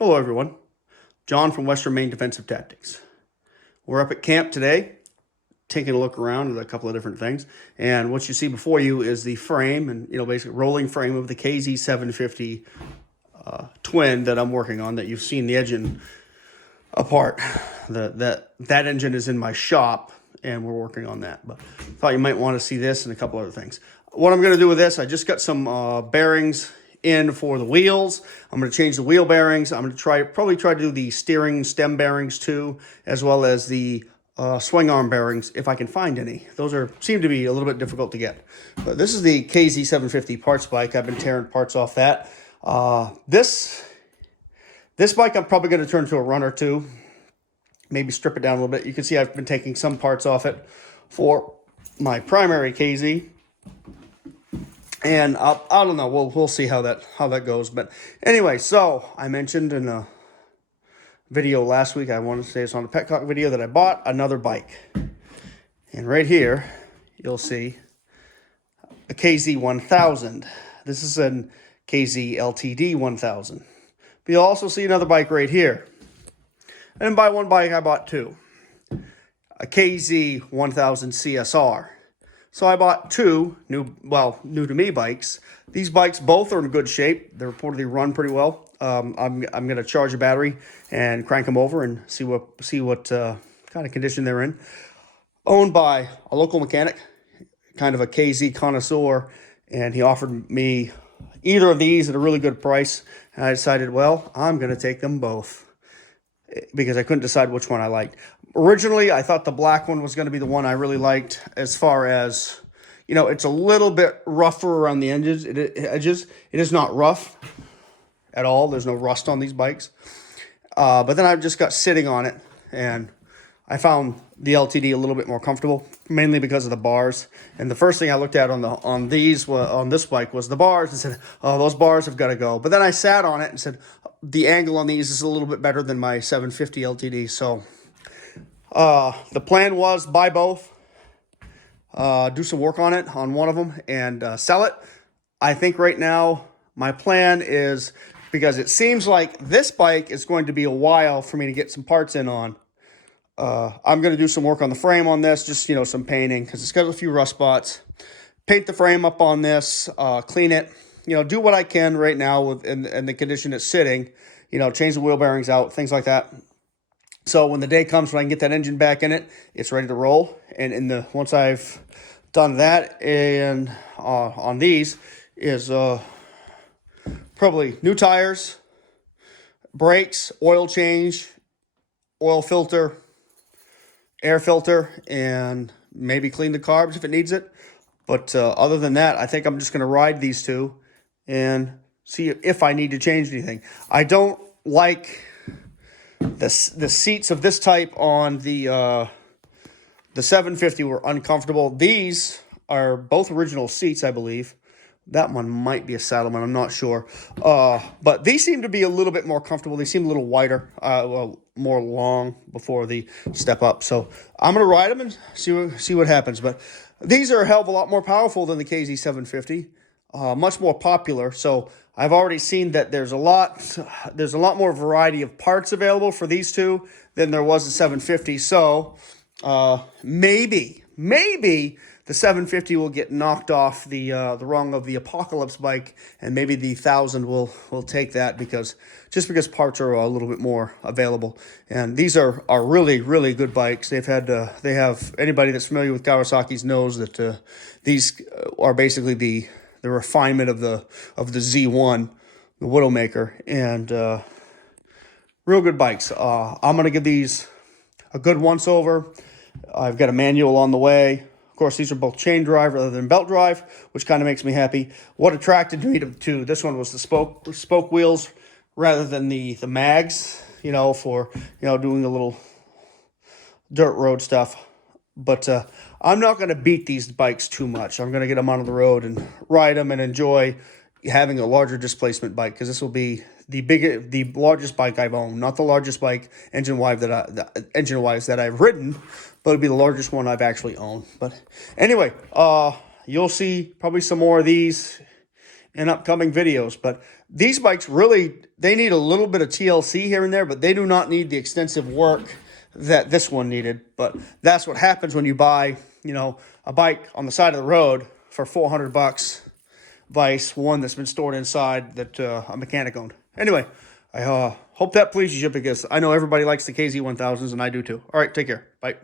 Hello everyone, John from Western Maine Defensive Tactics. We're up at camp today, taking a look around at a couple of different things. And what you see before you is the frame and, basically rolling frame of the KZ750 twin that I'm working on that you've seen the engine apart. That engine is in my shop and we're working on that. But I thought you might want to see this and a couple other things. What I'm going to do with this, I just got some bearings in for the wheels. I'm going to change the wheel bearings. I'm going to probably try to do the steering stem bearings too, as well as the swing arm bearings if I can find any. Those seem to be a little bit difficult to get. But this is the KZ750 parts bike. I've been tearing parts off that. This bike I'm probably going to turn to a runner too. Maybe strip it down a little bit. You can see I've been taking some parts off it for my primary KZ. And I don't know. We'll see how that goes. But anyway, so I mentioned in a video last week, I wanted to say it's on the Petcock video, that I bought another bike. And right here, you'll see a KZ1000. This is a KZ LTD 1000. But you'll also see another bike right here. I didn't buy one bike, I bought two. A KZ 1000 CSR. So I bought two new to me bikes. These bikes both are in good shape. They reportedly run pretty well. I'm going to charge a battery and crank them over and see what kind of condition they're in. Owned by a local mechanic, kind of a KZ connoisseur, and he offered me either of these at a really good price. And I decided, well, I'm going to take them both because I couldn't decide which one I liked. Originally, I thought the black one was going to be the one I really liked, as far as, it's a little bit rougher around the edges. It is not rough at all. There's no rust on these bikes. But then I just got sitting on it, and I found the LTD a little bit more comfortable, mainly because of the bars. And the first thing I looked at on this bike was the bars, and said, oh, those bars have got to go. But then I sat on it and said, the angle on these is a little bit better than my 750 LTD. So the plan was buy both, do some work on it, on one of them, and sell it. I think right now my plan is, because it seems like this bike is going to be a while for me to get some parts in on, I'm going to do some work on the frame on this, just, some painting, because it's got a few rust spots. Paint the frame up on this, clean it, do what I can right now in the condition it's sitting, change the wheel bearings out, things like that. So when the day comes when I can get that engine back in it, it's ready to roll. And once I've done that, and on these is probably new tires, brakes, oil change, oil filter, air filter, and maybe clean the carbs if it needs it. But other than that, I think I'm just going to ride these two and see if I need to change anything. I don't like the seats of this type on the 750 were uncomfortable. These are both original seats, I believe. That one might be a Saddlemen, I'm not sure. But these seem to be a little bit more comfortable. They seem a little wider, more long before the step up. So I'm going to ride them and see what happens. But these are a hell of a lot more powerful than the KZ750. Much more popular. So I've already seen that there's a lot more variety of parts available for these two than there was the 750. So maybe the 750 will get knocked off the rung of the Apocalypse bike, and maybe the 1000 will take that because parts are a little bit more available. And these are really, really good bikes. They have anybody that's familiar with Kawasaki's knows that these are basically the refinement of the Z1, the Widowmaker, and real good bikes. I'm gonna give these a good once over. I've got a manual on the way. Of course, these are both chain drive rather than belt drive, which kind of makes me happy. What attracted me to this one was the spoke wheels rather than the mags, for doing a little dirt road stuff. But I'm not going to beat these bikes too much. I'm going to get them on the road and ride them and enjoy having a larger displacement bike, because this will be the largest bike I've owned, not the largest bike engine-wise that I've ridden, but it'll be the largest one I've actually owned. But anyway, you'll see probably some more of these in upcoming videos. But These bikes really, they need a little bit of TLC here and there, but they do not need the extensive work that this one needed. But that's what happens when you buy, a bike on the side of the road for $400, vice one that's been stored inside that a mechanic owned. Anyway, I hope that pleases you because I know everybody likes the KZ1000s and I do too. All right, take care. Bye.